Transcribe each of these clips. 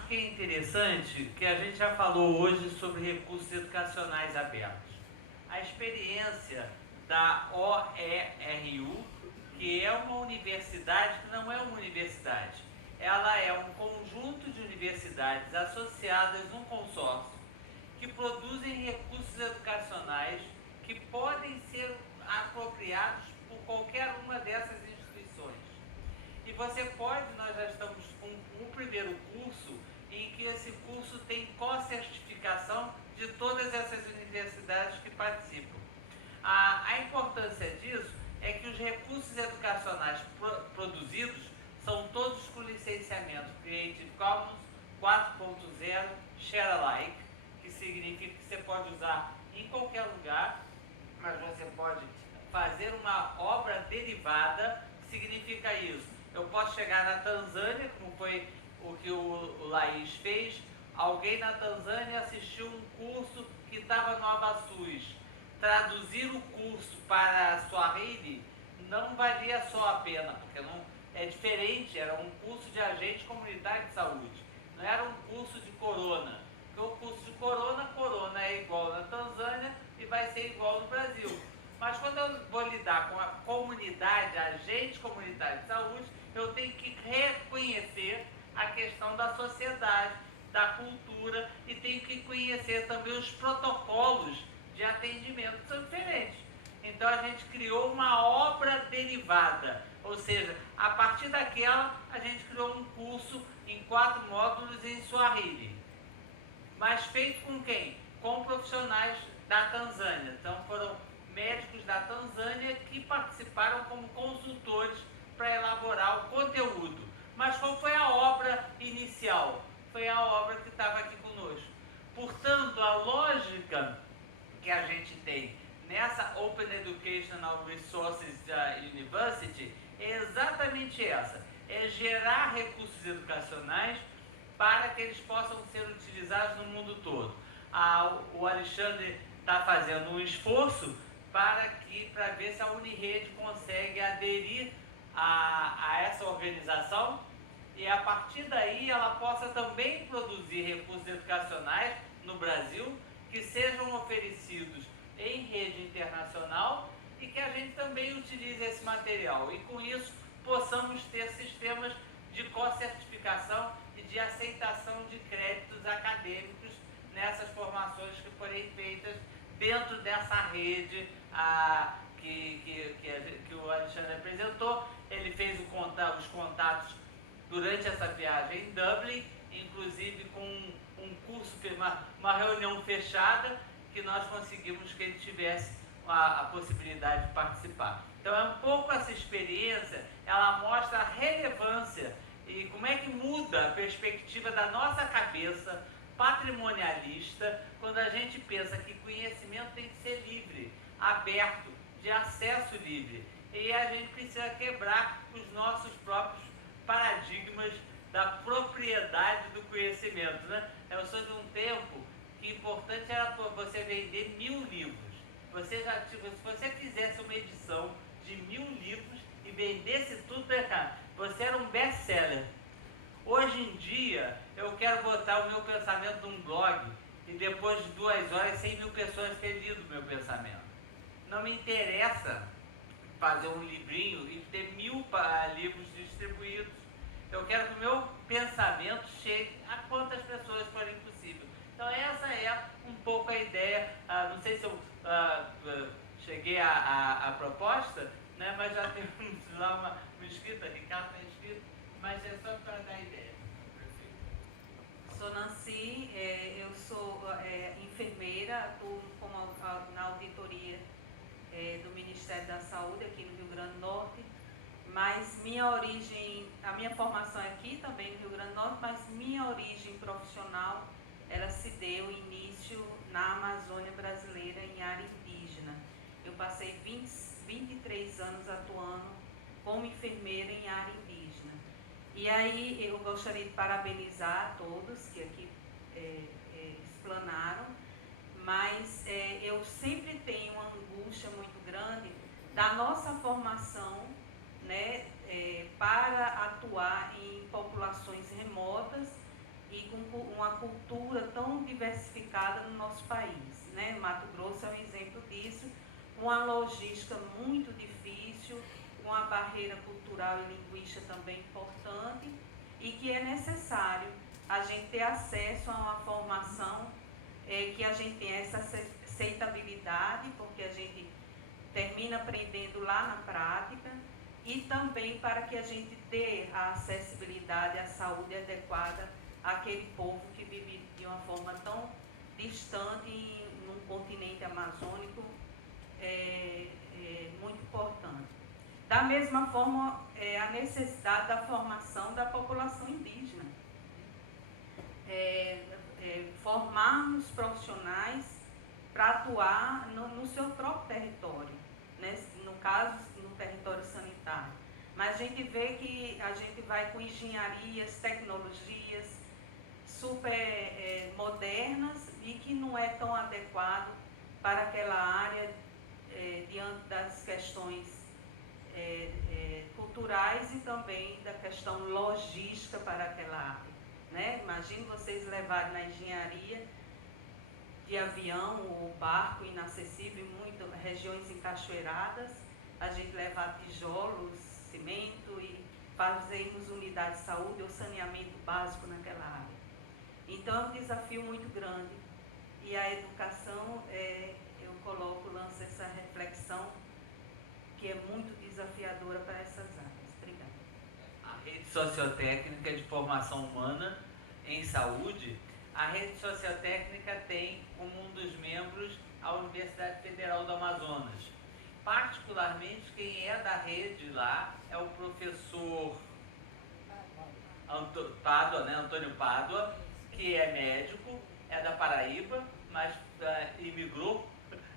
acho que é interessante que a gente já falou hoje sobre recursos educacionais abertos. A experiência da OERU, que é uma universidade que não é uma universidade, ela é um conjunto de universidades associadas num consórcio que produzem recursos educacionais que podem ser apropriados por qualquer uma dessas instituições. E você pode, nós já estamos com um primeiro curso, em que esse curso tem co-certificação de todas essas universidades que participam. A importância disso é que os recursos educacionais produzidos são todos com licenciamento Creative Commons 4.0 Share Alike, que significa que você pode usar em qualquer lugar, mas você pode fazer uma obra derivada. Que significa isso? Eu posso chegar na Tanzânia, como foi o que o Laís fez, alguém na Tanzânia assistiu um curso que estava no Abasus. Traduzir o curso para Swahili não valia só a pena, porque não é diferente, era um curso de agente comunitário de saúde, não era um curso de corona. Porque o curso de corona é igual na Tanzânia e vai ser igual no Brasil. Mas quando eu vou lidar com a comunidade, agente comunitário de saúde, eu tenho que reconhecer a questão da sociedade, da cultura, e tenho que conhecer também os protocolos de atendimento, que são diferentes. Então a gente criou uma obra derivada, ou seja, a partir daquela a gente criou um curso em 4 módulos em Swahili. Mas feito com quem? Com profissionais da Tanzânia. Então foram médicos da Tanzânia que participaram como consultores para elaborar o conteúdo. Mas qual foi a obra inicial? Foi a obra que estava aqui conosco. Portanto, a lógica que a gente tem nessa Open Educational Resources University é exatamente essa. É gerar recursos educacionais para que eles possam ser utilizados no mundo todo. O Alexandre está fazendo um esforço para ver se a Unirede consegue aderir a essa organização e a partir daí ela possa também produzir recursos educacionais no Brasil que sejam oferecidos em rede internacional e que a gente também utilize esse material e com isso possamos ter sistemas de co-certificação e de aceitação de créditos acadêmicos nessas formações que forem feitas dentro dessa rede que o Alexandre apresentou. Ele fez os contatos durante essa viagem em Dublin, inclusive com um curso, uma reunião fechada, que nós conseguimos que ele tivesse a possibilidade de participar. Então é um pouco essa experiência, ela mostra a relevância e como é que muda a perspectiva da nossa cabeça patrimonialista quando a gente pensa que conhecimento tem que ser livre, aberto, de acesso livre. E a gente precisa quebrar os nossos próprios paradigmas da propriedade do conhecimento, né? Eu sou de um tempo que importante era você vender 1000 livros. Se você fizesse uma edição de 1000 livros e vendesse tudo, você era um best-seller. Hoje em dia, eu quero botar o meu pensamento num blog e depois de 2 horas, 100.000 pessoas terem lido o meu pensamento. Não me interessa fazer um livrinho e ter 1000 livros distribuídos. Eu quero que o meu pensamento chegue a quantas pessoas forem possível. Então essa é um pouco a ideia. Não sei se eu cheguei à proposta, né, mas já temos lá uma escrita, Ricardo está escrito, mas é só para dar ideia. Sou Nancy, eu sou enfermeira, atuo na auditoria do Ministério da Saúde aqui no Rio Grande do Norte, mas a minha formação é aqui também no Rio Grande do Norte, mas minha origem profissional, ela se deu início na Amazônia brasileira, em área indígena. Eu passei 23 anos atuando como enfermeira em área indígena. E aí eu gostaria de parabenizar a todos que aqui explanaram, mas eu sempre tenho uma angústia muito grande da nossa formação, né, para atuar em populações remotas e com cultura tão diversificada no nosso país, né? Mato Grosso é um exemplo disso, uma logística muito difícil, uma barreira cultural e linguística também importante, e que é necessário a gente ter acesso a uma formação que a gente tenha essa aceitabilidade, porque a gente termina aprendendo lá na prática, e também para que a gente dê a acessibilidade à saúde adequada àquele povo que vive de uma forma tão distante num continente amazônico muito importante. Da mesma forma, a necessidade da formação da população indígena. Formarmos profissionais para atuar no seu próprio território, né? No caso, no território sanitário. Mas a gente vê que a gente vai com engenharias, tecnologias super modernas e que não é tão adequado para aquela área diante das questões culturais e também da questão logística para aquela área. Né? Imagine vocês levarem na engenharia de avião ou barco inacessível em muitas regiões encachoeiradas, a gente levar tijolos, cimento e fazermos unidade de saúde ou saneamento básico naquela área. Então é um desafio muito grande e a educação, eu lanço essa reflexão que é muito desafiadora para essas áreas. Obrigada. A rede sociotécnica de formação humana em saúde, a rede sociotécnica tem como um dos membros a Universidade Federal do Amazonas. Particularmente, quem é da rede lá é o professor Antônio Pádua, que é médico, é da Paraíba, mas imigrou,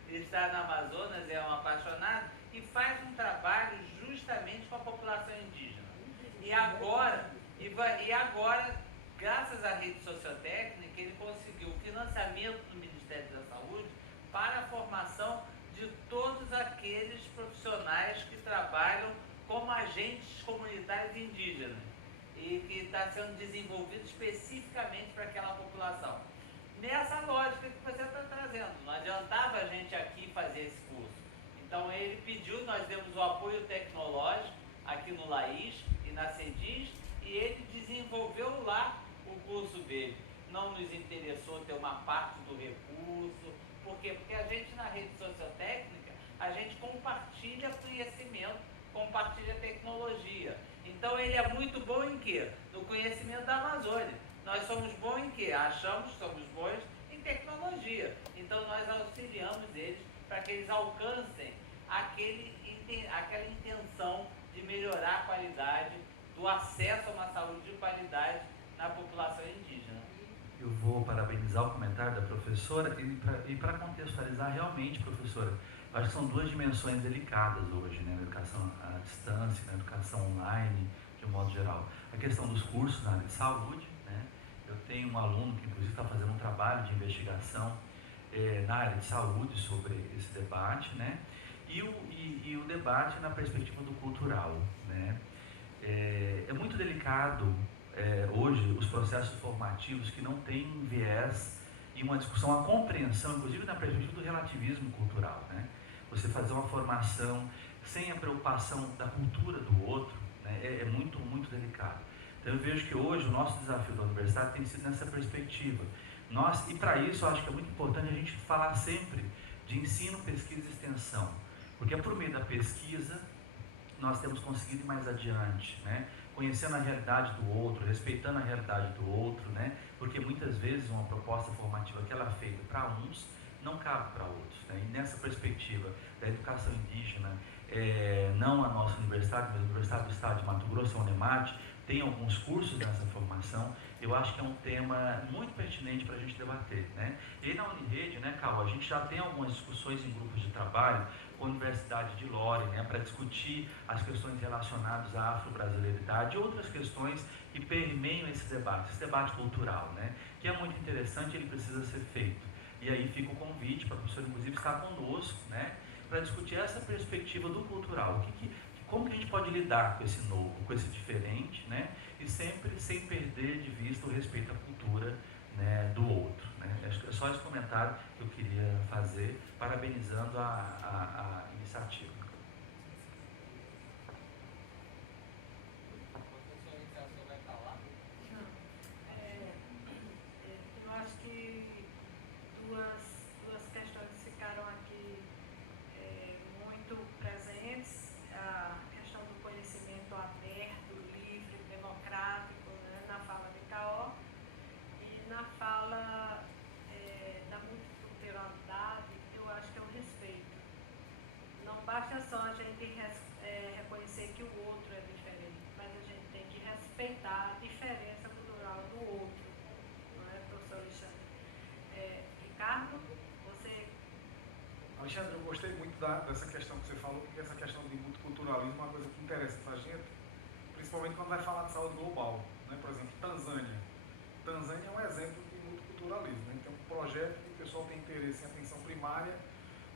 está no Amazonas, é um apaixonado e faz um trabalho justamente com a população indígena. E agora, graças à rede sociotécnica, ele conseguiu o financiamento do Ministério da Saúde para a formação de todos aqueles profissionais que trabalham como agentes comunitários indígenas e que está sendo desenvolvido especificamente para aquela população. Nessa lógica que você está trazendo, não adiantava a gente aqui fazer esse curso. Então ele pediu, nós demos o apoio tecnológico aqui no LAIS e na CEDIS, e ele desenvolveu lá o curso dele. Não nos interessou ter uma parte do recurso. Por quê? Porque a gente na rede sociotécnica, a gente compartilha conhecimento, compartilha tecnologia. Então ele é muito bom em quê? No conhecimento da Amazônia. Nós somos bons em quê? Achamos que somos bons em tecnologia. Então nós auxiliamos eles para que eles alcancem aquela intenção de melhorar a qualidade do acesso a uma saúde de qualidade na população indígena. Eu vou parabenizar o comentário da professora e para contextualizar realmente, professora, acho que são duas dimensões delicadas hoje, né, na educação à distância, na educação online, de um modo geral. A questão dos cursos na área de saúde, né, eu tenho um aluno que inclusive está fazendo um trabalho de investigação na área de saúde sobre esse debate, né, e o debate na perspectiva do cultural, né. É muito delicado hoje os processos formativos que não têm viés e uma discussão, uma compreensão, inclusive na perspectiva do relativismo cultural, né? Você fazer uma formação sem a preocupação da cultura do outro, né, é muito, muito delicado. Então eu vejo que hoje o nosso desafio da universidade tem sido nessa perspectiva. E para isso eu acho que é muito importante a gente falar sempre de ensino, pesquisa e extensão, porque é por meio da pesquisa nós temos conseguido ir mais adiante, né? Conhecendo a realidade do outro, respeitando a realidade do outro, né? Porque muitas vezes uma proposta formativa que ela é feita para uns não cabe para outros, né? E nessa perspectiva da educação indígena, não a nossa universidade, mas a Universidade do Estado de Mato Grosso, a UNEMAT, tem alguns cursos nessa formação. Eu acho que é um tema muito pertinente para a gente debater, né? E na Unirede, né, Carol, a gente já tem algumas discussões em grupos de trabalho com a Universidade de Lore, né, para discutir as questões relacionadas à afro-brasileiridade e outras questões que permeiam esse debate cultural, né, que é muito interessante, ele precisa ser feito. E aí fica o convite para a professora, inclusive, estar conosco, né, para discutir essa perspectiva do cultural, como que a gente pode lidar com esse novo, com esse diferente, né, e sempre sem perder de vista o respeito à cultura, né, só esse comentário que eu queria fazer, parabenizando a iniciativa. Eu acho que duas questões ficaram aqui muito presentes. A questão do conhecimento aberto, livre, democrático, né, na fala de Caó, e na fala da multiculturalidade, eu acho que é o respeito. Não basta só a gente reconhecer que o outro é diferente, mas a gente tem que respeitar a diferença cultural do outro, não é, professor Alexandre? Ricardo, você... Alexandre, eu gostei muito dessa questão que você falou, porque essa questão de multiculturalismo é uma coisa que interessa para a gente, principalmente quando vai falar de saúde global, né? Por exemplo, Tanzânia. Tanzânia é um exemplo de multiculturalismo, né? Tem um projeto que o pessoal tem interesse em atenção primária,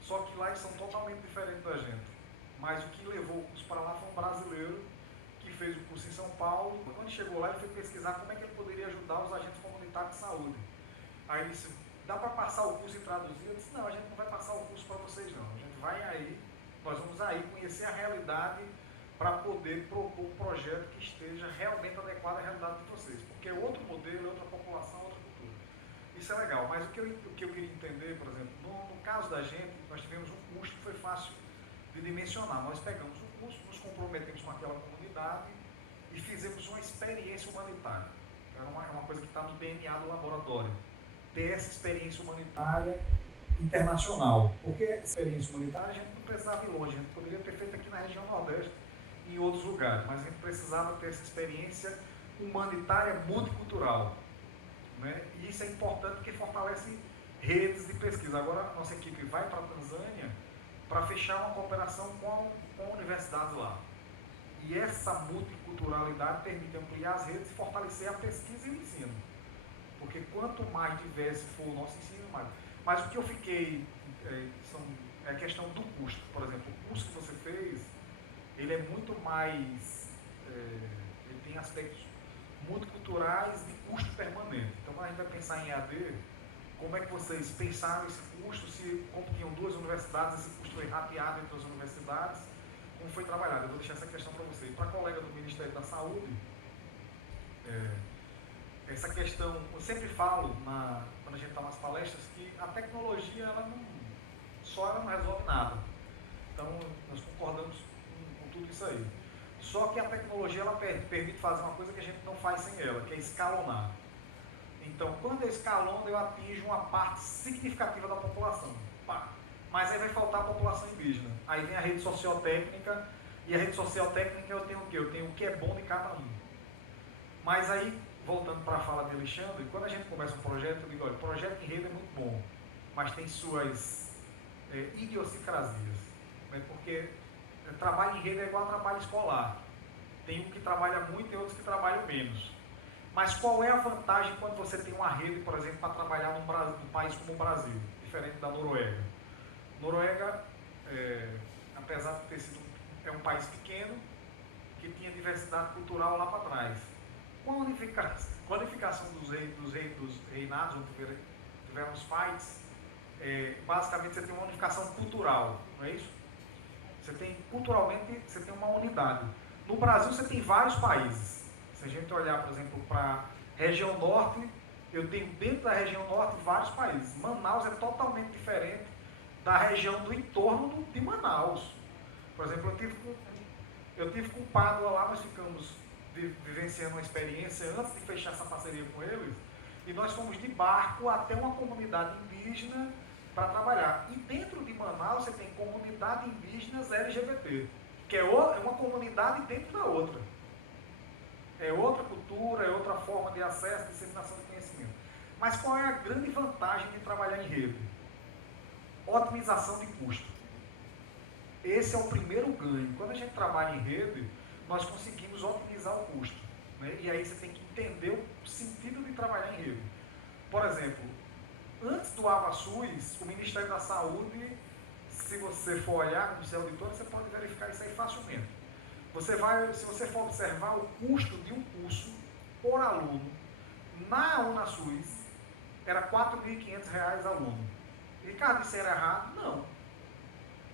só que lá eles são totalmente diferentes da gente. Mas o que levou o curso para lá foi um brasileiro que fez o curso em São Paulo. Quando chegou lá, ele foi pesquisar como é que ele poderia ajudar os agentes comunitários de saúde. Aí ele disse, dá para passar o curso e traduzir? Eu disse, não, a gente não vai passar o curso para vocês não. A gente vai aí, nós vamos aí conhecer a realidade para poder propor um projeto que esteja realmente adequado à realidade de vocês. Porque é outro modelo, é outra população, outra cultura. Isso é legal, mas o que eu queria entender, por exemplo, no caso da gente, nós tivemos um custo que foi fácil de dimensionar. Nós pegamos o curso, nos comprometemos com aquela comunidade e fizemos uma experiência humanitária. É uma coisa que está no DNA do laboratório. Ter essa experiência humanitária internacional. Porque essa experiência humanitária a gente não precisava ir longe, a gente poderia ter feito aqui na região Nordeste e em outros lugares, mas a gente precisava ter essa experiência humanitária multicultural. Né? E isso é importante porque fortalece redes de pesquisa. Agora a nossa equipe vai para a Tanzânia para fechar uma cooperação com universidades lá. E essa multiculturalidade permite ampliar as redes e fortalecer a pesquisa e o ensino. Porque quanto mais diverso for o nosso ensino, mais. Mas o que eu fiquei, é a questão do custo. Por exemplo, o curso que você fez, ele é muito mais, ele tem aspectos multiculturais de custo permanente. Então, quando a gente vai pensar em EAD, como é que vocês pensaram esse custo, como tinham duas universidades, esse custo foi rateado entre as universidades, como foi trabalhado? Eu vou deixar essa questão para você. E para a colega do Ministério da Saúde, essa questão, eu sempre falo, quando a gente está nas palestras, que a tecnologia, ela não resolve nada. Então, nós concordamos com tudo isso aí. Só que a tecnologia, ela permite fazer uma coisa que a gente não faz sem ela, que é escalonar. Então, quando eu escalono, eu atinjo uma parte significativa da população. Pá. Mas aí vai faltar a população indígena. Aí vem a rede sociotécnica, e a rede sociotécnica eu tenho o quê? Eu tenho o que é bom de cada um. Mas aí, voltando para a fala de Alexandre, quando a gente começa um projeto, eu digo, olha, o projeto em rede é muito bom, mas tem suas idiosincrasias. Né? Porque trabalho em rede é igual a trabalho escolar. Tem um que trabalha muito e outros que trabalham menos. Mas qual é a vantagem quando você tem uma rede, por exemplo, para trabalhar num país como o Brasil, diferente da Noruega? Noruega, apesar de ter sido um país pequeno, que tinha diversidade cultural lá para trás. Com a unificação dos reinados, onde tiveram os fights, basicamente você tem uma unificação cultural, não é isso? Culturalmente, você tem uma unidade. No Brasil, você tem vários países. Se a gente olhar, por exemplo, para a região norte, eu tenho dentro da região norte vários países. Manaus é totalmente diferente da região do entorno de Manaus. Por exemplo, eu tive com o Pádua lá, nós ficamos vivenciando uma experiência antes de fechar essa parceria com eles, e nós fomos de barco até uma comunidade indígena para trabalhar. E dentro de Manaus você tem comunidade indígenas LGBT, que é uma comunidade dentro da outra. É outra cultura, é outra forma de acesso, de disseminação de conhecimento. Mas qual é a grande vantagem de trabalhar em rede? Otimização de custo. Esse é o primeiro ganho. Quando a gente trabalha em rede, nós conseguimos otimizar o custo. Né? E aí você tem que entender o sentido de trabalhar em rede. Por exemplo, antes do AvaSUS, o Ministério da Saúde, se você for olhar como seu auditor, você pode verificar isso aí facilmente. Se você for observar o custo de um curso por aluno na UnaSUS, era R$ 4.500 aluno. Ricardo, isso era errado? Não.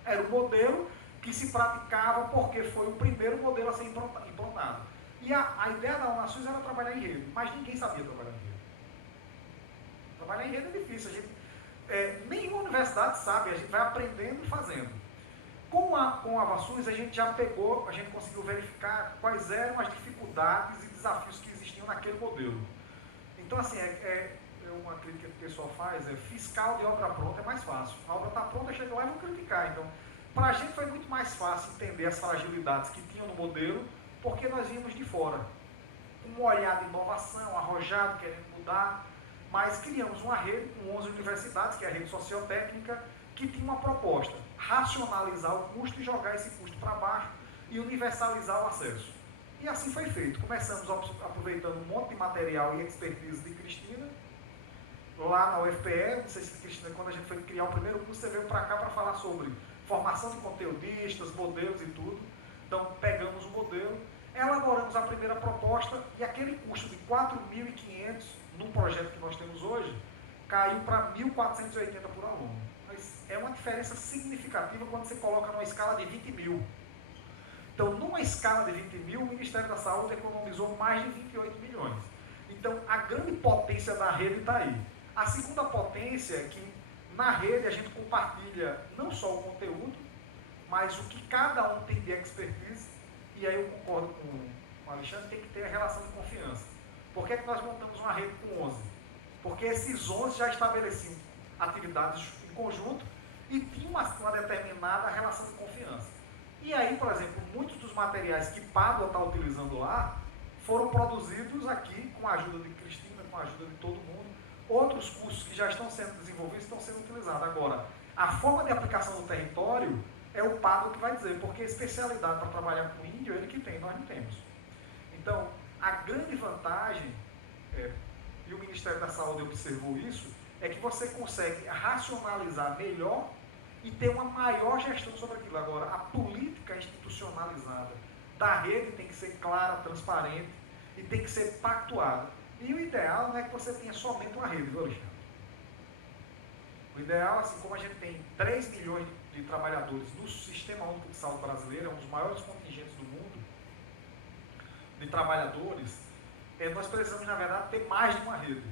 Era o modelo que se praticava porque foi o primeiro modelo a ser implantado. E a ideia da Unasus era trabalhar em rede, mas ninguém sabia trabalhar em rede. Trabalhar em rede é difícil, nenhuma universidade sabe, a gente vai aprendendo e fazendo. Com a Vasus, a gente já pegou, a gente conseguiu verificar quais eram as dificuldades e desafios que existiam naquele modelo. Então, assim, uma crítica que o pessoal faz, fiscal de obra pronta é mais fácil. A obra está pronta, chega lá e vão criticar. Então, para a gente foi muito mais fácil entender as fragilidades que tinham no modelo, porque nós vimos de fora. Um olhar de inovação, arrojado, querendo mudar, mas criamos uma rede com 11 universidades, que é a rede sociotécnica, que tinha uma proposta, racionalizar o custo e jogar esse custo para baixo e universalizar o acesso. E assim foi feito. Começamos aproveitando um monte de material e expertise de Cristina, lá na UFPE, não sei se Cristina, quando a gente foi criar o primeiro curso, você veio para cá para falar sobre formação de conteudistas, modelos e tudo. Então, pegamos o modelo, elaboramos a primeira proposta e aquele custo de 4.500 num projeto que nós temos hoje, caiu para 1.480 por aluno. Mas é uma diferença significativa quando você coloca numa escala de 20 mil. Então, numa escala de 20 mil, o Ministério da Saúde economizou mais de 28 milhões. Então, a grande potência da rede está aí. A segunda potência é que na rede a gente compartilha não só o conteúdo, mas o que cada um tem de expertise, e aí eu concordo com o Alexandre, tem que ter a relação de confiança. Por que é que nós montamos uma rede com 11? Porque esses 11 já estabeleciam atividades em conjunto e tinham uma determinada relação de confiança. E aí, por exemplo, muitos dos materiais que Pádua está utilizando lá foram produzidos aqui com a ajuda de Cristina, com a ajuda de todo mundo. Outros cursos que já estão sendo desenvolvidos estão sendo utilizados. Agora, a forma de aplicação no território é o Pádua que vai dizer, porque a especialidade para trabalhar com índio, ele que tem, nós não temos. Então, a grande vantagem, e o Ministério da Saúde observou isso, é que você consegue racionalizar melhor e ter uma maior gestão sobre aquilo. Agora, a política institucionalizada da rede tem que ser clara, transparente e tem que ser pactuada. E o ideal não é que você tenha somente uma rede, viu, Alexandre? O ideal, assim como a gente tem 3 milhões de trabalhadores no Sistema Único de Saúde brasileiro, é um dos maiores contingentes do mundo de trabalhadores, nós precisamos, na verdade, ter mais de uma rede.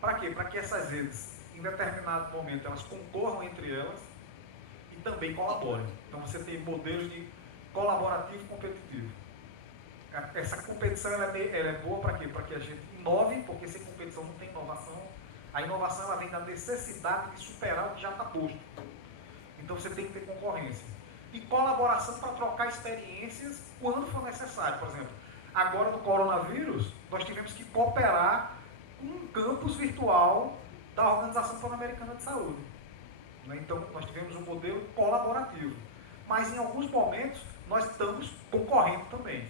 Para quê? Para que essas redes, em determinado momento, elas concorram entre elas e também colaborem. Então, você tem modelos de colaborativo e competitivo. Essa competição ela é boa para quê? Para que a gente inove, porque sem competição não tem inovação. A inovação ela vem da necessidade de superar o que já está posto. Então você tem que ter concorrência. E colaboração para trocar experiências quando for necessário. Por exemplo, agora no coronavírus, nós tivemos que cooperar com um campus virtual da Organização Pan-Americana de Saúde. Então nós tivemos um modelo colaborativo. Mas em alguns momentos nós estamos concorrendo também.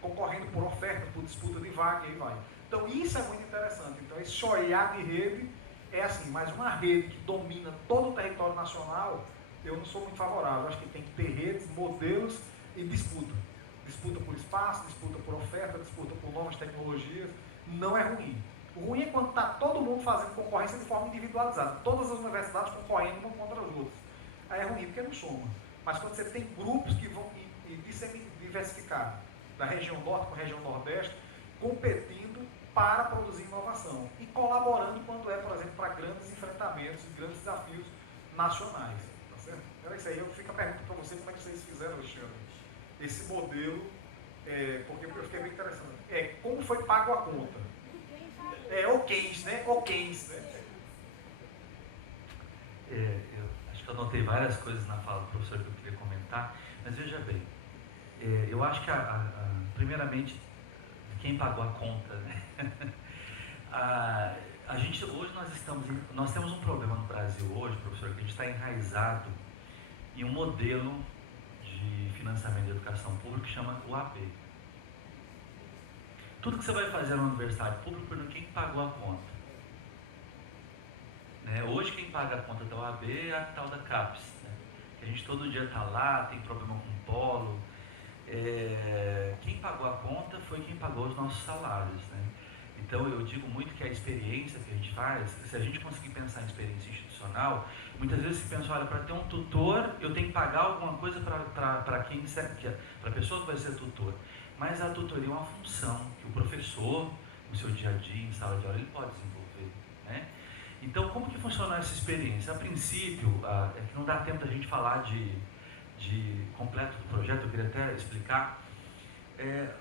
Concorrendo por oferta, por disputa de vaga e aí vai. Então isso é muito interessante. Então esse olhar de rede é assim, mas uma rede que domina todo o território nacional, eu não sou muito favorável. Eu acho que tem que ter redes, modelos e disputa. Disputa por espaço, disputa por oferta, disputa por novas tecnologias. Não é ruim. O ruim é quando está todo mundo fazendo concorrência de forma individualizada. Todas as universidades concorrendo uma contra as outras. Aí é ruim porque não soma. Mas quando você tem grupos que vão diversificar da região norte com a região nordeste, competindo para produzir inovação e colaborando quando por exemplo, para grandes enfrentamentos e grandes desafios nacionais. Tá certo? Era isso aí. Eu fico a pergunta para você, como é que vocês fizeram, Alexandre, esse modelo, porque eu fiquei bem interessante. Como foi pago a conta? O case, né? O case, né? Eu acho que eu anotei várias coisas na fala do professor que eu queria comentar, mas veja bem, eu acho que, primeiramente, quem pagou a conta, né? A gente, hoje nós temos um problema no Brasil hoje, professor, que a gente está enraizado em um modelo de financiamento de educação pública que chama UAB. Tudo que você vai fazer na universidade pública, quem pagou a conta? Hoje quem paga a conta da UAB é a tal da CAPES, né? Que a gente todo dia está lá, tem problema com o polo. Quem pagou a conta foi quem pagou os nossos salários, né? Então eu digo muito que a experiência que a gente faz, se a gente conseguir pensar em experiência institucional, muitas vezes se pensa, olha, para ter um tutor eu tenho que pagar alguma coisa para quem para a pessoa que vai ser tutor. Mas a tutoria é uma função que o professor, no seu dia a dia, em sala de aula, ele pode desenvolver, né? Então, como que funciona essa experiência? A princípio, é que não dá tempo da gente falar de completo do projeto, eu queria até explicar.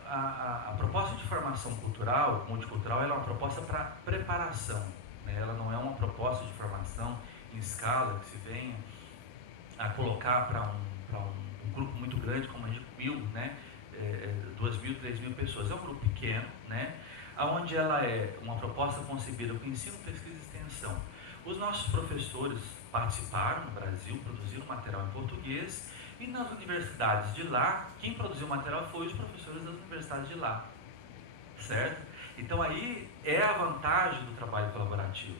A proposta de formação cultural, multicultural, ela é uma proposta para preparação, né? Ela não é uma proposta de formação em escala que se venha a colocar para um grupo muito grande, como a gente viu, né? 2.000, 3.000 pessoas. É um grupo pequeno, né? Onde ela é uma proposta concebida com ensino, pesquisa e extensão. Os nossos professores participaram no Brasil, produziram material em português, e nas universidades de lá, quem produziu o material foi os professores das universidades de lá, certo? Então aí é a vantagem do trabalho colaborativo.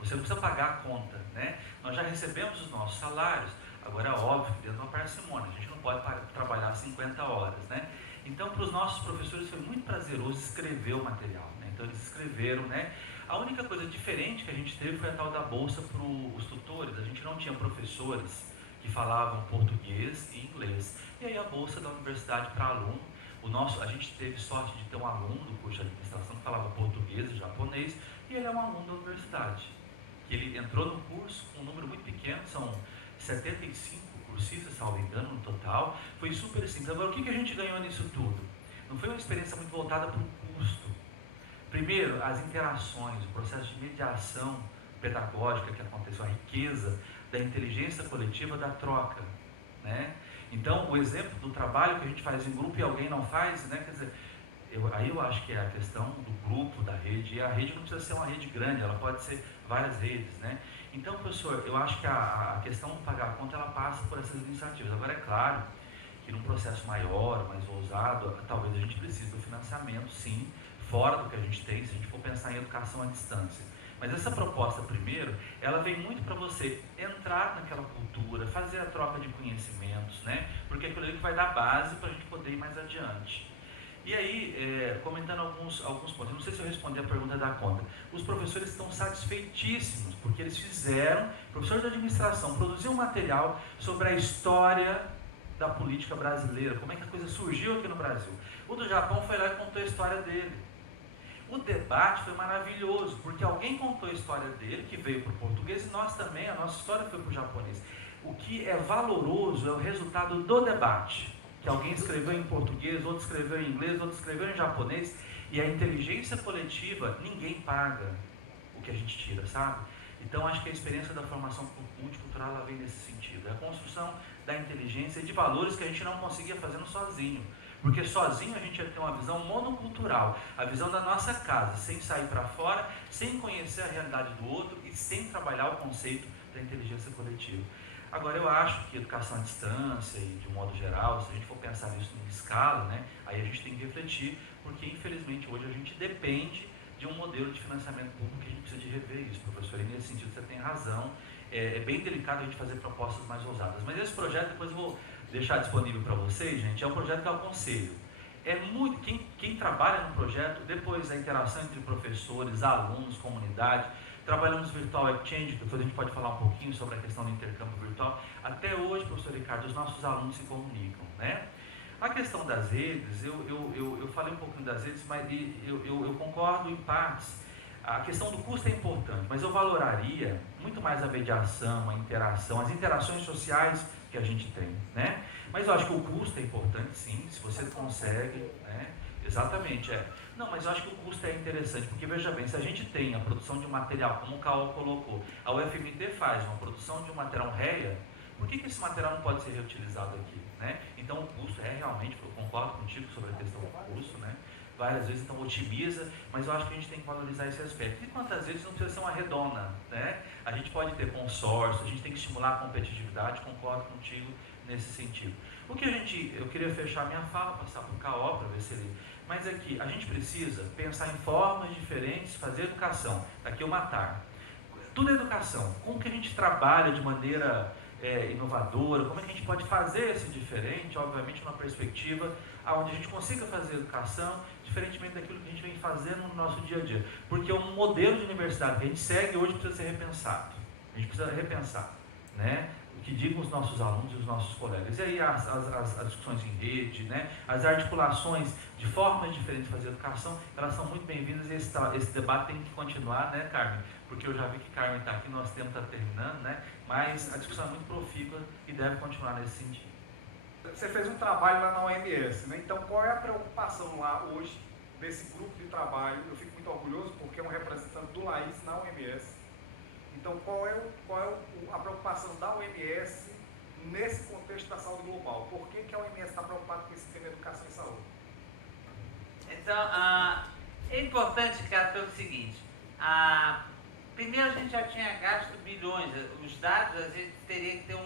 Você não precisa pagar a conta, né? Nós já recebemos os nossos salários, agora é óbvio que dentro de uma parcimônia, a gente não pode trabalhar 50 horas, né? Então para os nossos professores foi muito prazeroso escrever o material, né? Então eles escreveram, né? A única coisa diferente que a gente teve foi a tal da bolsa para os tutores. A gente não tinha professores que falavam português e inglês. E aí a bolsa da universidade para aluno, a gente teve sorte de ter um aluno do curso de administração que falava português e japonês, e ele é um aluno da universidade. Que ele entrou no curso com um número muito pequeno, são 75 cursistas, salvo engano, no total. Foi super simples. Agora, o que a gente ganhou nisso tudo? Não foi uma experiência muito voltada para o custo. Primeiro, as interações, o processo de mediação pedagógica que aconteceu, a riqueza da inteligência coletiva da troca, né? Então, o exemplo do trabalho que a gente faz em grupo e alguém não faz, né? Quer dizer, aí eu acho que é a questão do grupo, da rede, e a rede não precisa ser uma rede grande, ela pode ser várias redes, né? Então, professor, eu acho que a questão de pagar a conta, ela passa por essas iniciativas. Agora, é claro que num processo maior, mais ousado, talvez a gente precise do financiamento, sim, fora do que a gente tem, se a gente for pensar em educação à distância. Mas essa proposta, primeiro, ela vem muito para você entrar naquela cultura, fazer a troca de conhecimentos, né? Porque é aquilo ali que vai dar base para a gente poder ir mais adiante. E aí, comentando alguns pontos, eu não sei se eu respondi a pergunta da conta. Os professores estão satisfeitíssimos, porque eles professores de administração, produziram um material sobre a história da política brasileira, como é que a coisa surgiu aqui no Brasil. O do Japão foi lá e contou a história dele. O debate foi maravilhoso, porque alguém contou a história dele, que veio para o português, e nós também, a nossa história foi para o japonês. O que é valoroso é o resultado do debate, que alguém escreveu em português, outro escreveu em inglês, outro escreveu em japonês, e a inteligência coletiva, ninguém paga o que a gente tira, sabe? Então, acho que a experiência da formação multicultural, ela vem nesse sentido. É a construção da inteligência e de valores que a gente não conseguia fazendo sozinho. Porque sozinho a gente ia ter uma visão monocultural, a visão da nossa casa, sem sair para fora, sem conhecer a realidade do outro e sem trabalhar o conceito da inteligência coletiva. Agora, eu acho que educação à distância e de um modo geral, se a gente for pensar nisso em escala, né, aí a gente tem que refletir, porque infelizmente hoje a gente depende de um modelo de financiamento público que a gente precisa de rever isso, professor, e nesse sentido você tem razão. É bem delicado a gente fazer propostas mais ousadas, mas esse projeto depois eu vou deixar disponível para vocês, gente, é um projeto que eu aconselho. Quem trabalha no projeto, depois da interação entre professores, alunos, comunidade, trabalhamos Virtual Exchange, depois a gente pode falar um pouquinho sobre a questão do intercâmbio virtual. Até hoje, professor Ricardo, os nossos alunos se comunicam, né? A questão das redes, eu falei um pouquinho das redes, mas eu concordo em partes. A questão do custo é importante, mas eu valoraria muito mais a mediação, a interação, as interações sociais que a gente tem, né? Mas eu acho que o custo é importante, sim, se você consegue, né? Exatamente, Não, mas eu acho que o custo é interessante, porque veja bem, se a gente tem a produção de um material, como o Caô colocou, a UFMT faz uma produção de um material REA, por que esse material não pode ser reutilizado aqui, né? Então o custo é realmente, eu concordo contigo sobre a questão do custo, né? Várias vezes então otimiza, mas eu acho que a gente tem que valorizar esse aspecto. E quantas vezes não precisa ser uma redonda, né? A gente pode ter consórcio, a gente tem que estimular a competitividade, concordo contigo nesse sentido. Eu queria fechar minha fala, passar para o Caó para ver se ele... Mas é que a gente precisa pensar em formas diferentes de fazer educação. Aqui eu matar. Tudo é educação. Como que a gente trabalha de maneira inovadora, como é que a gente pode fazer esse diferente, obviamente numa perspectiva onde a gente consiga fazer educação diferentemente daquilo que a gente vem fazendo no nosso dia a dia. Porque um modelo de universidade que a gente segue hoje precisa ser repensado. A gente precisa repensar, né? O que digam os nossos alunos e os nossos colegas. E aí as discussões em rede, né? As articulações de formas diferentes de fazer educação, elas são muito bem-vindas e esse debate tem que continuar, né, Carmen? Porque eu já vi que Carmen está aqui, nosso tempo está terminando, né? Mas a discussão é muito profícua e deve continuar nesse sentido. Você fez um trabalho lá na OMS, né? Então qual é a preocupação lá hoje desse grupo de trabalho? Eu fico muito orgulhoso porque é um representante do LAIS na OMS. Então qual é a preocupação da OMS nesse contexto da saúde global? Por que a OMS está preocupada com esse tema de educação e saúde? Então, é importante, cara, pelo seguinte, primeiro a gente já tinha gasto bilhões, os dados a gente teria que ter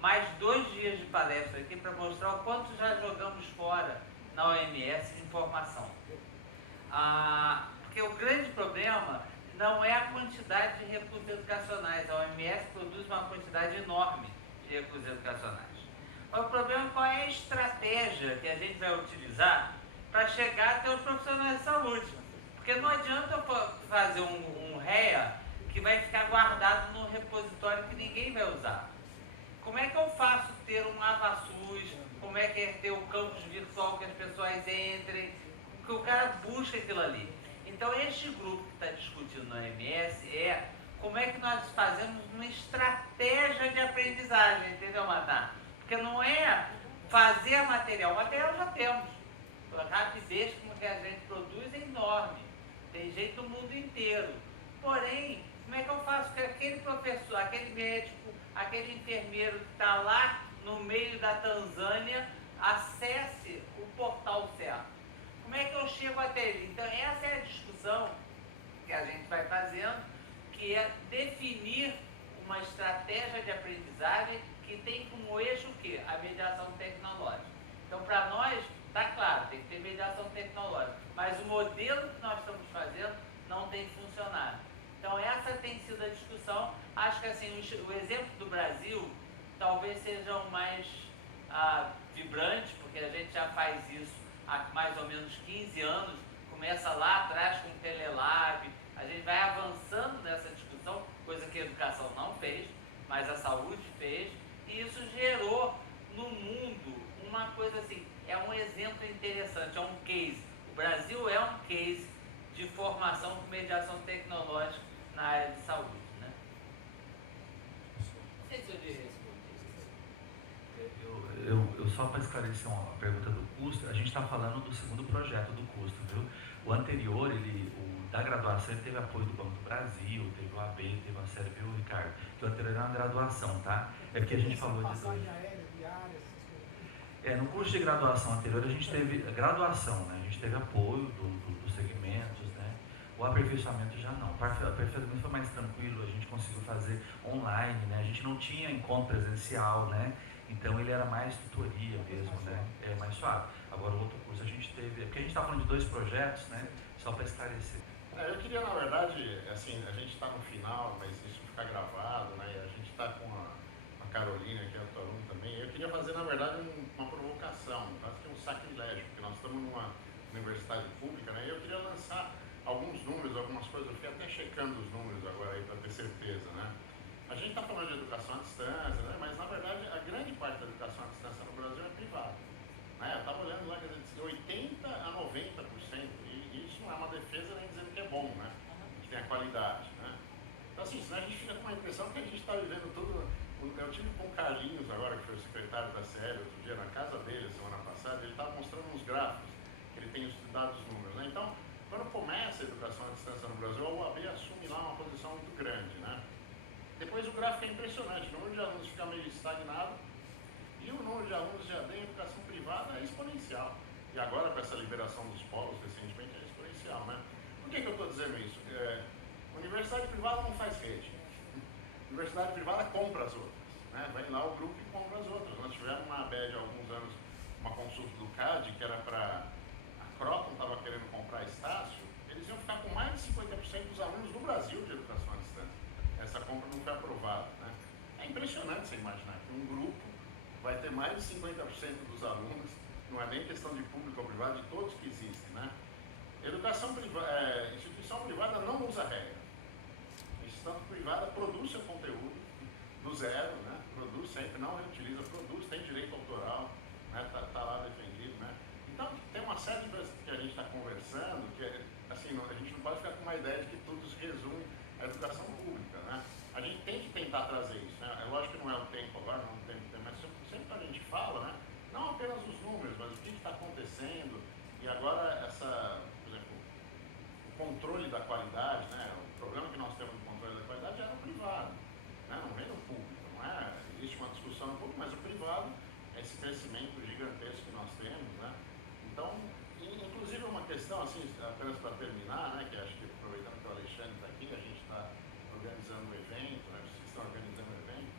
mais 2 dias de palestra aqui para mostrar o quanto já jogamos fora na OMS de informação. Porque o grande problema não é a quantidade de recursos educacionais, a OMS produz uma quantidade enorme de recursos educacionais. Mas o problema é qual é a estratégia que a gente vai utilizar para chegar até os profissionais de saúde. Porque não adianta fazer um REA que vai ficar guardado num repositório que ninguém vai usar. Como é que eu faço ter um AvaSUS? Como é que é ter o campus virtual que as pessoas entrem? Que o cara busca aquilo ali. Então, este grupo que está discutindo na OMS é como é que nós fazemos uma estratégia de aprendizagem, entendeu, Matar? Porque não é fazer material, o material já temos. A rapidez com que a gente produz é enorme. Tem gente no mundo inteiro. Porém, como é que eu faço que aquele professor, aquele médico, aquele enfermeiro que está lá no meio da Tanzânia acesse o portal certo? Como é que eu chego até ele? Então, essa é a discussão que a gente vai fazendo, que é definir uma estratégia de aprendizagem que tem como eixo o quê? A mediação tecnológica. Então, para nós, está claro, tem que ter mediação tecnológica, mas o modelo que nós estamos fazendo não tem funcionado. Então, essa tem sido a discussão. Acho que assim, o exemplo do Brasil talvez seja o mais vibrante, porque a gente já faz isso há mais ou menos 15 anos, começa lá atrás com o Telelab, a gente vai avançando nessa discussão, coisa que a educação não fez, mas a saúde fez, e isso gerou no mundo uma coisa assim, é um exemplo interessante, é um case. O Brasil é um case de formação com mediação tecnológica na área de saúde, né? Não sei se eu devia responder. Eu só para esclarecer uma pergunta do custo, a gente está falando do segundo projeto do custo, viu? O anterior, o da graduação, ele teve apoio do Banco do Brasil, teve o AB, teve uma série, viu, Ricardo? Que o anterior era uma graduação, tá? É porque a gente falou de dois. No curso de graduação anterior, a gente teve graduação, né? A gente teve apoio dos segmentos, né? O aperfeiçoamento já não. O aperfeiçoamento foi mais tranquilo, a gente conseguiu fazer online, né? A gente não tinha encontro presencial, né? Então ele era mais tutoria mesmo, né? É mais suave. Agora o outro curso a gente teve, porque a gente está falando de 2 projetos, né? Só para esclarecer. Eu queria, na verdade, assim, a gente está no final, mas isso fica gravado, né? A gente está com a Carolina, que é a tua aluna também. Eu queria fazer, na verdade, uma provocação, quase que um sacrilégio, porque nós estamos numa universidade pública, né? E eu queria lançar alguns números, algumas coisas, eu fiquei até checando os números agora aí para ter certeza, né? A gente está falando de educação à distância, né? Mas na verdade a grande parte da educação à distância no Brasil é privada. Né? Eu estava olhando lá, quer dizer, de 80% a 90%, e isso não é uma defesa nem dizendo que é bom, né? Que tem a qualidade, né? Então assim, senão a gente fica com a impressão que a gente está vivendo tudo. Eu tive com o Carlinhos agora, que foi o secretário da CL, outro dia na casa dele, semana passada, ele estava mostrando uns gráficos, que ele tem estudado os números, né? Então, quando começa a educação à distância no Brasil, a UAB assume lá uma posição muito grande, né? Depois o gráfico é impressionante, o número de alunos fica meio estagnado e o número de alunos de AD em educação privada é exponencial. E agora com essa liberação dos polos recentemente é exponencial, né? Por que eu estou dizendo isso? Universidade privada não faz rede. Universidade privada compra as outras, né? Vai lá o grupo e compra as outras. Nós tivemos uma ABED há alguns anos, uma consulta do CAD, que era para... A Croton estava querendo comprar Estácio, eles iam ficar com mais de 50% dos alunos do Brasil de educação à distância. Essa compra não foi aprovada, né? É impressionante você imaginar vai ter mais de 50% dos alunos, não é nem questão de público ou privado, de todos que existem, né? Instituição privada não usa regra. Instituição privada produz seu conteúdo do zero, né? Produz sempre, não reutiliza, produz, tem direito autoral, né? Tá lá defendido, né? Então, tem uma série de coisas que a gente está conversando, que assim, a gente não pode ficar com uma ideia de que tudo se resume à educação pública, né? A gente tem que tentar trazer isso, né? É lógico que não é o tempo agora, não tem tempo, mas sempre que a gente fala, né? Não apenas os números, mas o que está acontecendo, e agora por exemplo, o controle da qualidade, né? O problema que nós temos no controle da qualidade é no privado, né? Não vem no público, não é? Existe uma discussão no público, mas o privado é esse crescimento gigantesco que nós temos, né? Então, inclusive uma questão, assim, apenas para terminar, né? Que acho que aproveitando que o Alexandre está aqui, a gente está organizando um evento, né? Vocês estão organizando um evento,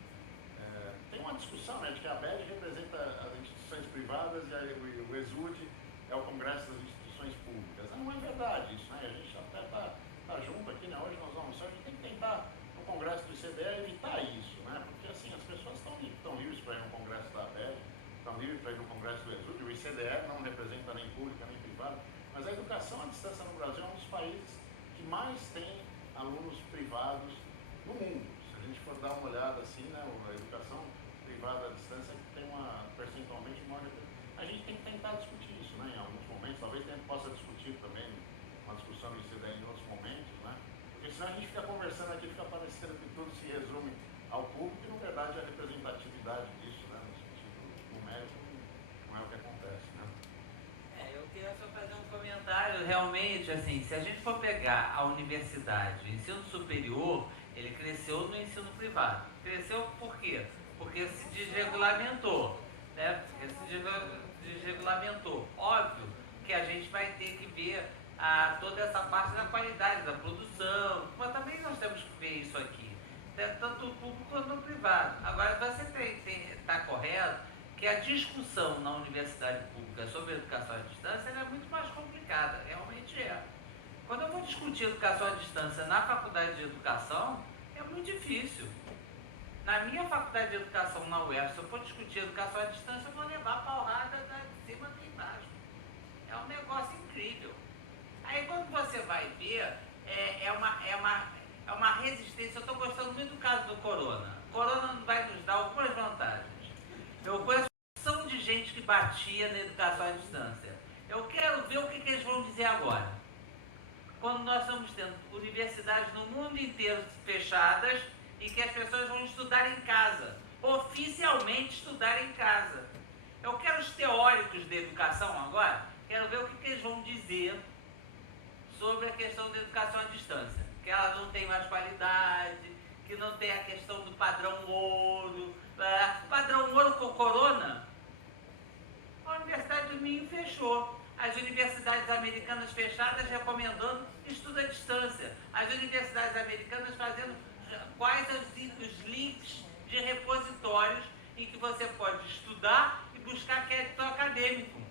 tem uma discussão, né? De que a ABED representa as instituições privadas e o ESUD é o Congresso das Instituições Públicas. Não é verdade isso, né? A gente até está junto aqui, né? Hoje nós vamos, a gente tem que tentar, no Congresso do ICDE, evitar isso, né? Porque, assim, as pessoas estão livres para ir no Congresso da ABED, estão livres para ir no Congresso do ESUD, o ICDE não representa nem pública nem privada, mas a educação à distância no Brasil é um dos países que mais tem alunos privados no mundo. Se a gente for dar uma olhada assim, né, a educação privada à distância tem uma percentualmente maior. A gente tem que tentar discutir isso, né, em alguns momentos, talvez a gente possa discutir também uma discussão do ICDE em outros momentos, né, porque senão a gente fica conversando aqui, fica parecendo que tudo se resume ao público e, na verdade, a representatividade disso, né, no sentido numérico, não é o que acontece, né. Eu queria só fazer um comentário, realmente, assim, se a gente for pegar a universidade, o ensino superior, ele cresceu no ensino privado. Cresceu por quê? Porque se desregulamentou, né? Porque se desregulamentou. Óbvio que a gente vai ter que ver toda essa parte da qualidade da produção, mas também nós temos que ver isso aqui, né? Tanto o público quanto o privado. Agora, você está correto que a discussão na universidade pública sobre educação à distância é muito mais complicada, realmente é. Quando eu vou discutir educação à distância na faculdade de educação, é muito difícil. Na minha faculdade de educação na UERJ, se eu for discutir educação à distância, eu vou levar paulada de cima até embaixo. É um negócio incrível. Aí quando você vai ver, é uma resistência. Eu estou gostando muito do caso do Corona. O Corona vai nos dar algumas vantagens. Eu conheço uma porção de gente que batia na educação à distância. Eu quero ver o que eles vão dizer agora. Quando nós estamos tendo universidades no mundo inteiro fechadas e que as pessoas vão estudar em casa, oficialmente estudar em casa. Eu quero os teóricos da educação agora, quero ver o que eles vão dizer sobre a questão da educação à distância. Que ela não tem mais qualidade, que não tem a questão do padrão ouro. Padrão ouro com Corona, a Universidade do Minho fechou. As universidades americanas fechadas recomendando estudo à distância. As universidades americanas fazendo quais os links de repositórios em que você pode estudar e buscar crédito acadêmico.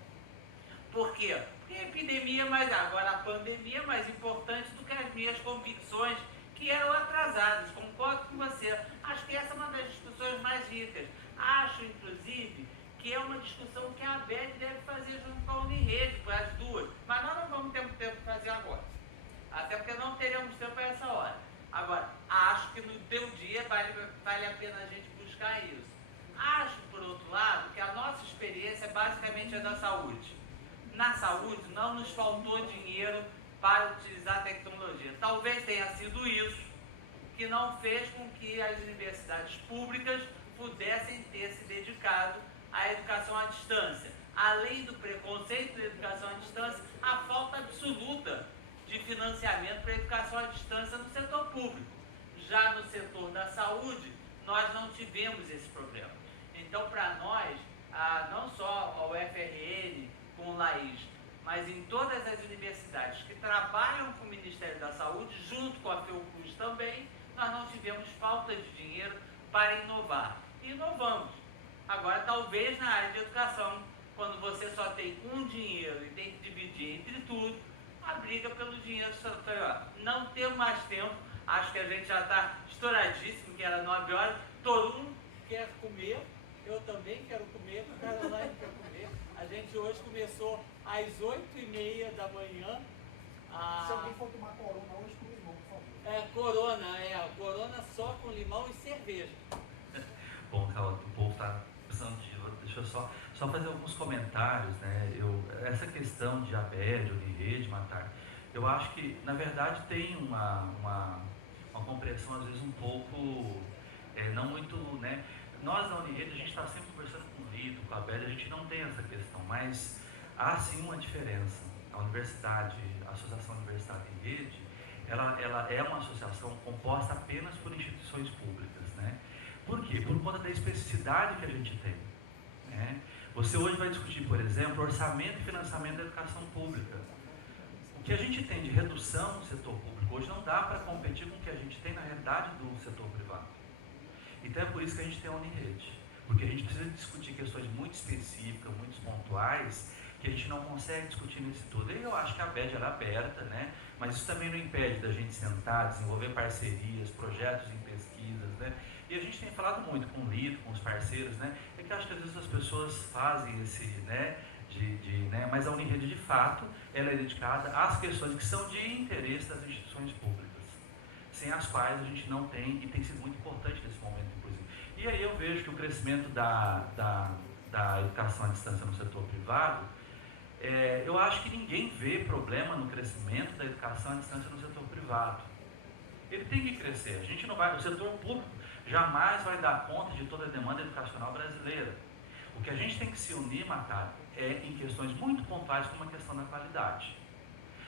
Por quê? Porque a epidemia, mas agora a pandemia é mais importante do que as minhas convicções, que eram atrasadas. Concordo com você. Acho que essa é uma das discussões mais ricas. Acho, inclusive, que é uma discussão que a ABED deve fazer junto com a Unirede, para as duas. Mas nós não vamos ter tempo para fazer agora. Até porque não teremos tempo a essa hora. Agora, acho que no teu dia vale a pena a gente buscar isso. Acho, por outro lado, que a nossa experiência basicamente é da saúde. Na saúde não nos faltou dinheiro para utilizar a tecnologia. Talvez tenha sido isso que não fez com que as universidades públicas pudessem ter se dedicado à educação à distância. Além do preconceito da educação à distância, a falta absoluta de financiamento para a educação à distância no setor público. Já no setor da saúde, nós não tivemos esse problema. Então, para nós, não só a UFRN com o Laís, mas em todas as universidades que trabalham com o Ministério da Saúde, junto com a Fiocruz também, nós não tivemos falta de dinheiro para inovar. E inovamos. Agora, talvez na área de educação, quando você só tem um dinheiro e tem que dividir entre tudo, a briga pelo dinheiro estatal. Não temos mais tempo, acho que a gente já está estouradíssimo, que era 9 horas, todo mundo quer comer, Eu também quero comer, o Caroline quer comer. A gente hoje começou às 8h30 da manhã. Se alguém for tomar corona hoje, com limão, por favor. Corona só com limão e cerveja. Bom, Carol, o povo está precisando de... Deixa eu só fazer alguns comentários, né? Essa questão de ABED, Unirede, Matar, eu acho que, na verdade, tem uma compreensão, às vezes, um pouco, não muito, né? Nós, na Unirede, a gente está sempre conversando com o Rito, com a ABED, a gente não tem essa questão, mas há, sim, uma diferença. A universidade, a Associação Universitária em Rede, ela é uma associação composta apenas por instituições públicas, né? Por quê? Por conta da especificidade que a gente tem, né? Você hoje vai discutir, por exemplo, orçamento e financiamento da educação pública. O que a gente tem de redução no setor público hoje não dá para competir com o que a gente tem na realidade do setor privado. Então é por isso que a gente tem a Unirede, porque a gente precisa discutir questões muito específicas, muito pontuais, que a gente não consegue discutir nesse todo. E eu acho que a ABED ela é aberta, né? Mas isso também não impede da gente sentar, desenvolver parcerias, projetos em pesquisas, né? E a gente tem falado muito com o Lito, com os parceiros, né? É que eu acho que às vezes as pessoas fazem esse, né? Né? Mas a Unirede, de fato, ela é dedicada às questões que são de interesse das instituições públicas, sem as quais a gente não tem, e tem sido muito importante nesse momento, inclusive. E aí eu vejo que o crescimento da educação à distância no setor privado, eu acho que ninguém vê problema no crescimento da educação à distância no setor privado. Ele tem que crescer. A gente não vai, o setor público jamais vai dar conta de toda a demanda educacional brasileira. O que a gente tem que se unir, Matar, é em questões muito pontuais, como a questão da qualidade.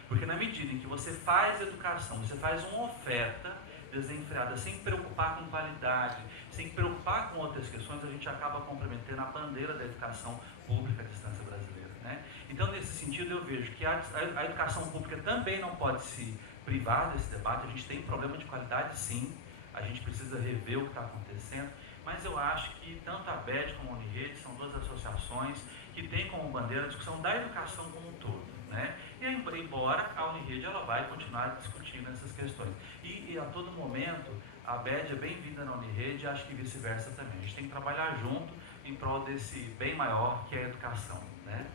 Porque na medida em que você faz educação, você faz uma oferta desenfreada, sem preocupar com qualidade, sem preocupar com outras questões, a gente acaba comprometendo a bandeira da educação pública à distância brasileira, né? Então, nesse sentido, eu vejo que a educação pública também não pode se privar desse debate. A gente tem problema de qualidade, sim, a gente precisa rever o que está acontecendo, mas eu acho que tanto a ABED como a Unirede são duas associações que têm como bandeira a discussão da educação como um todo, né? E embora a Unirede ela vai continuar discutindo essas questões. E a todo momento, a ABED é bem-vinda na Unirede, e acho que vice-versa também. A gente tem que trabalhar junto em prol desse bem maior que é a educação, né?